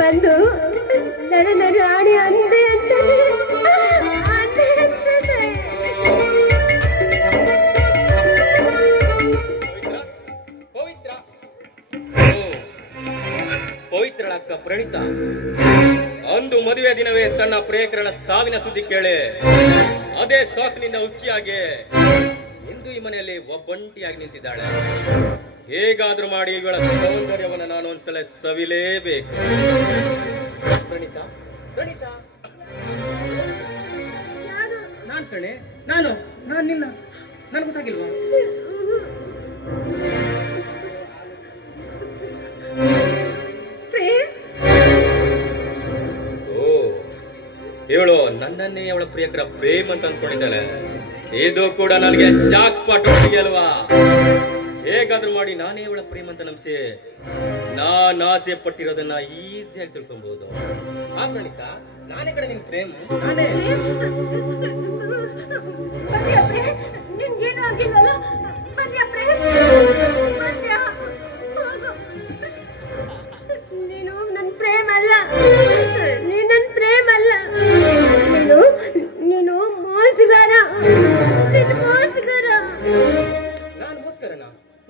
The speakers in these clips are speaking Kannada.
ಬಂದು ನನ್ನ ರಾಣಿ ಅಂದೆ ಅಂತ ಪವಿತ್ರಳಕ್ಕ ಪ್ರಣಿತ. ಅಂದು ಮದುವೆ ದಿನವೇ ತನ್ನ ಪ್ರೇಯಕರಣ ಸಾವಿನ ಸುದ್ದಿ ಕೇಳಿ. ಅದೇ ಸಾಕಿನಿಂದ ಹುಚ್ಚಿಯಾಗಿ. ಇಂದು ಈ ಮನೆಯಲ್ಲಿ ಒಬ್ಬಂಟಿಯಾಗಿ ನಿಂತಿದ್ದಾಳೆ. ಹೇಗಾದ್ರೂ ಮಾಡಿ ಇವಳ ಸೌಂದರ್ಯವನ್ನು ನಾನು ಒಂದ್ಸಲ ಸವಿಲೇಬೇಕು. ಪ್ರಣೀತಾ ಪ್ರಣೀತಾ. ನಾನ್ ಕಣೆ ನಾನು ನಾನು ನಿನ್ನ ನನ್ ಗೊತ್ತಾಗಿಲ್ವಾ? ಓ ಇವಳು ನನ್ನನ್ನೇ ಅವಳ ಪ್ರಿಯಕರ ಪ್ರೇಮ್ ಅಂತ ಅಂದ್ಕೊಂಡಿದ್ದಾಳೆ. ಇದು ಕೂಡ ನನಗೆ ಜಾಕ್ ಪಾಟ್ ಅಲ್ವಾ? ಹೇಗಾದ್ರೂ ಮಾಡಿ ನಾನೇ ಇವಳ ಪ್ರೇಮ್ ಅಂತ ನಂಬಿಸಿ ನಾನ್ ಆಸೆ ಪಟ್ಟಿರೋದನ್ನ ಈಸಿಯಾಗಿ ತಿಳ್ಕೊಬಹುದು ಆ ಪ್ರಣೀತಾ, ನಾನೇ ಕಡೆ ನಿನ್ ಪ್ರೇಮ್. ನಾನೇ. ಬಂದ್ಯಾ ಪ್ರೇಮ್ ನಿನ್ಗೇನು ಆಗಿಲ್ಲಲ್ಲ? ಬಂದ್ಯಾ ಪ್ರೇಮ್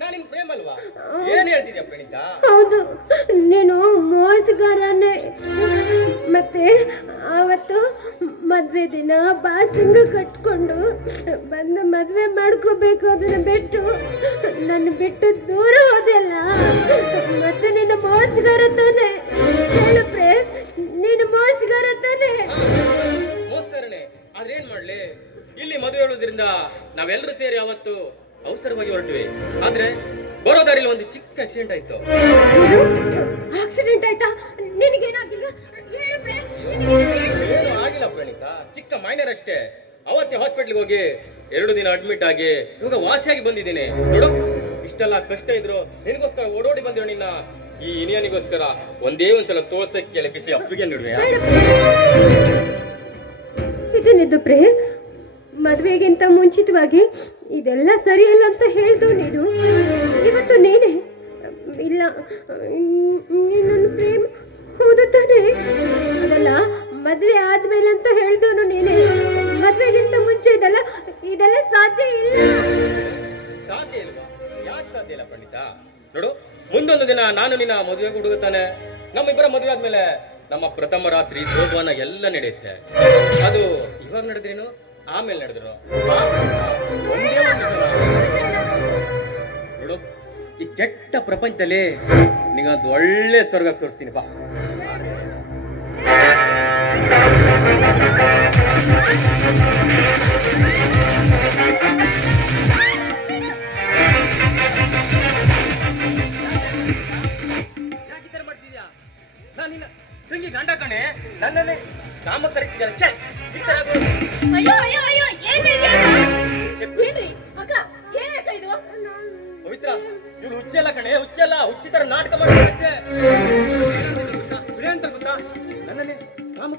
ನಾನು ಪ್ರೇಮ್ ಅಲ್ವಾ ಏನ್ ಹೇಳ್ತಿದ್ಯಾ ಪ್ರಣೀತಾ? ಹೌದು ನೀನು ಮೋಸಗಾರನೇ ಮತ್ತೆ ಆವತ್ತು ಮದ್ವೆ ದಿನ ಬಾಸಿಂಗ್ ಕಟ್ಕೊಂಡು ಬಂದು ಮದ್ವೆ ಮಾಡ್ಕೋಬೇಕು ಅದನ್ನ ಬಿಟ್ಟು ನನ್ನ ಬಿಟ್ಟು ದೂರ ಹೋದೆಲ್ಲ. ಮತ್ತೆ ನಿನ್ನ ಮೋಸಗಾರ ತಾನೆ? ಹೇಳು ಪ್ರೇಮ್ ನೀನು ಮೋಸಗಾರ ತಾನೆ? ಮೋಸಗಾರನೇ. ಆದ್ರೆ ಏನ್ ಮಾಡ್ಲಿ? ಇಲ್ಲಿ ಮದುವೆ ಹೇಳೋದ್ರಿಂದ ನಾವೆಲ್ಲರೂ ಸೇರಿ ಅವತ್ತು ಅವಸರವಾಗಿ ಹೊರಟಿವೆ. ಆದ್ರೆ ಬರೋ ದಾರಿಲಿ ಒಂದು ಚಿಕ್ಕ ಆಕ್ಸಿಡೆಂಟ್ ಆಯ್ತು. ಆಕ್ಸಿಡೆಂಟ್ ಆಯ್ತಾ? ನಿನಗೇನಾಗಿಲ್ಲ? ಆಗಿಲ್ಲ ಪ್ರಣೀತಾ. ಚಿಕ್ಕ ಮೈನರ್ ಅಷ್ಟೇ. ಅವತ್ತೇ ಹಾಸ್ಪಿಟ್ಲ್ಗೆ ಹೋಗಿ ಎರಡು ದಿನ ಅಡ್ಮಿಟ್ ಆಗಿ ಇವಾಗ ವಾಸಿಯಾಗಿ ಬಂದಿದ್ದೀನಿ. ನೋಡು ಇಷ್ಟೆಲ್ಲ ಕಷ್ಟ ಇದ್ರು ನಿನಗೋಸ್ಕರ ಓಡೋಡಿ ಬಂದಿರೋ ನಿನ್ನ ಈ ಇನಿಯನಿಗೋಸ್ಕರ ಒಂದೇ ಒಂದ್ಸಲ ತೋಳ್ತಕ್ಕೆ ಕೇಳಿ ಬಿಸಿ ಅಪ್ಪಿಗೆ ನೀಡುವೆ. ಬೇಡ ಪ್ರೇಮ್. ಇದೇನಿದು ಪ್ರೇಮ್ ಮದುವೆಗಿಂತ ಮುಂಚಿತವಾಗಿ ಇದೆಲ್ಲ ಸರಿಯಲ್ಲ ಅಂತ ಹೇಳ್ದು ನೀನು? ಇವತ್ತು ನೀನೇ? ಇಲ್ಲ ನೀನು ನನ್ನ ಪ್ರೇಮ್ ಹೌದು ತಾನೇ? ಅದಲ್ಲ, ಮದುವೆ ಆದ್ಮೇಲೆ ಅಂತ ಹೇಳ್ದವನು ನೀನೇ. ಮದುವೆಗಿಂತ ಮುಂಚೆ ಇದೆಲ್ಲ ಇದೆಲ್ಲ ಸಾಧ್ಯ ಇಲ್ಲ. ಸಾಧ್ಯ ಇಲ್ವಾ? ಯಾಕೆ ಸಾಧ್ಯ ಇಲ್ಲ ಪಂಡಿತ? ನೋಡು, ಮುಂದೊಂದು ದಿನ ನಾನು ನಿನ್ನ ಮದುವೆ ಹುಡುಗುತ್ತಾನೆ. ನಮ್ಮಿಬ್ಬರ ಮದುವೆ ಆದ್ಮೇಲೆ ನಮ್ಮ ಪ್ರಥಮ ರಾತ್ರಿ ಸೋಪಾನ ಎಲ್ಲ ನಡೆಯುತ್ತೆ. ಅದು ಇವಾಗ ನಡೆದ್ರೇನು? ಆಮೇಲೆ ನಡೆದ್ರು ನೋಡು, ಈ ಕೆಟ್ಟ ಪ್ರಪಂಚದಲ್ಲಿ ನಿಂಗೊಂದು ಒಳ್ಳೆ ಸ್ವರ್ಗ ತೋರಿಸ್ತೀನಿ, ಬಾ. ಗಂಡ ಕಣೆ. ನನ್ನನ್ನೇ ನಾಮ ಆಗೋದು. ಅಯ್ಯೋ ಅಯ್ಯೋ. ಏನ್ರಿ ಅಕ್ಕ ಏನಕ್ಕ ಇದು ಪವಿತ್ರ ಇವಳು ಹುಚ್ಚಲ್ಲ ಕಣೆ ಹುಚ್ಚಲ್ಲ ಹುಚ್ಚಿತರ ನಾಟಕ ಮಾಡ್ತಾಳೆ ಅಂತ ಗೊತ್ತಾ ನನ್ನನ್ನೇ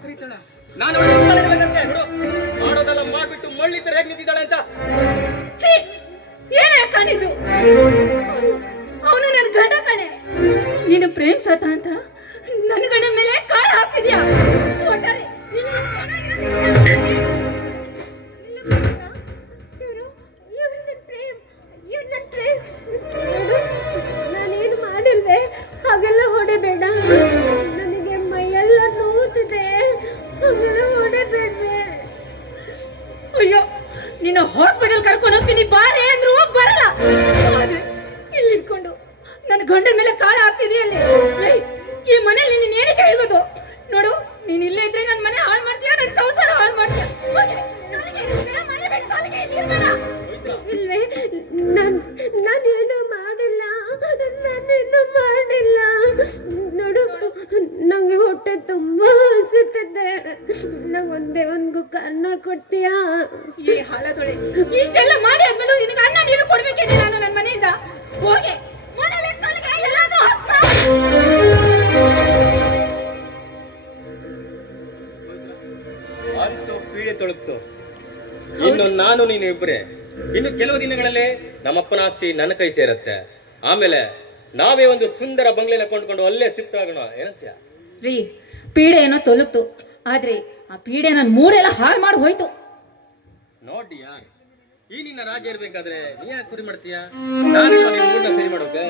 ಕರೀತಾಳ. ನಾನು ಅವಳು ನೋಡು ಮಾಡೋದೆಲ್ಲ ಮಾಡ್ಬಿಟ್ಟು ಮಳ್ಳಿ ತರ ಹೇಗೆ ನಿಂತಿದ್ದಾಳೆ ಅಂತ. ಛೀ ಏನಕ್ಕ ನೀನು ಅವನು ನನ್ನ ಗಂಡ ಕಣೆ. ನೀನು ಪ್ರೇಮ್ ಸತ ಅಂತ? ನನ್ನ ಗಂಡ ಮೇಲೆ ಕಾಳ ಹಾಕ್ತಿದ್ಯಾ? ಗಂಡನ ಮೇಲೆ ಕಾಳ ಹಾಕ್ತಿದೆಯಲ್ಲಿ ಈ ಮನೇಲಿ ನೀನ್ ಏನಕ್ಕೆ ಹೇಳ್ಬೋದು? ನೋಡು ನೀನ್ ಇಲ್ಲೇ ಇದ್ರೆ ನನ್ನ ಮನೆ ಹಾಳು ಮಾಡ್ತೀಯ? ನನ್ನ ಸಂಸಾರ ಹಾಳು ಮಾಡ್ತೀಯ? ಇಲ್ವೇ. ಇಲ್ವೇ ನಾನು ನಾನೇನು ಮಾಡಿಲ್ಲ. ನಾನೇನು ಮಾಡಿಲ್ಲ. ನೋಡು ನಂಗೆ ಹೊಟ್ಟೆ ತುಂಬಾ ಹಸುತ್ತದೆ ನಂಗೆ ಒಂದೇ ಒಂದು ಕನ್ನ ಕೊಡ್ತೀಯಾ? ಈ ಹಾಲದೊಳೆ ಇಷ್ಟೆಲ್ಲ ಮಾಡಿ. ನಾನು ನೀನು ಇಬ್ಬರೇ. ಇನ್ನು ಕೆಲವು ದಿನಗಳಲ್ಲೇ ನಮ್ಮಪ್ಪನ ಆಸ್ತಿ ನನ್ನ ಕೈ ಸೇರುತ್ತೆ. ಆಮೇಲೆ ನಾವೇ ಒಂದು ಸುಂದರ ಬಂಗ್ಲೆನ ಕೊಂಡ್ಕೊಂಡು ಅಲ್ಲೇ ಶಿಫ್ಟ್ ಆಗೋಣ ಏನಂತ ರೀ ಪೀಡೆ ಏನೋ ತೊಲಗ್ತು ಆದ್ರೆ ಆ ಪೀಡೆ ನನ್ನ ಮೂಡೆಲ್ಲ ಹಾಳು ಮಾಡಿ ಹೋಯ್ತು. ನೋಡಿ ಯಾರು ಈ ನಿನ್ನ ರಾಜ ಇರ್ಬೇಕಾದ್ರೆ ನೀ ಯಾಕೆ ಕುರಿ ಮಾಡ್ತೀಯಾ? ನಾನು ಸರಿ ಮಾಡೋಕೆ?